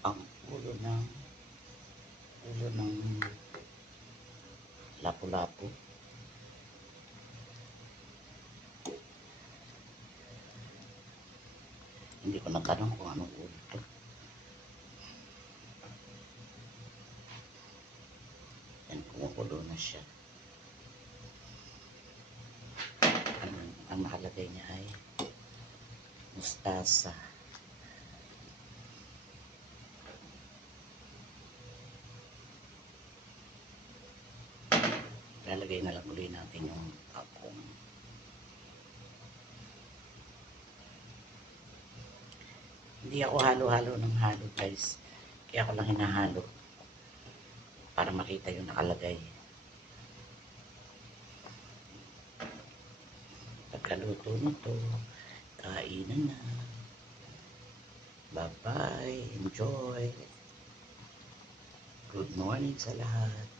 ang ulo ng lapu-lapu. Hindi ko natanong kung anong ulo to. Yan, kumukulo na siya. Ang nakalagay niya ay mustasa. Lalagay na lang ulit natin yung akong. Hindi ako halo-halo ng halo, guys. Kaya ako lang hinahalo para makita yung nakalagay. Pagkaluto na to, kainan na. Bye-bye. Enjoy. Good morning sa lahat.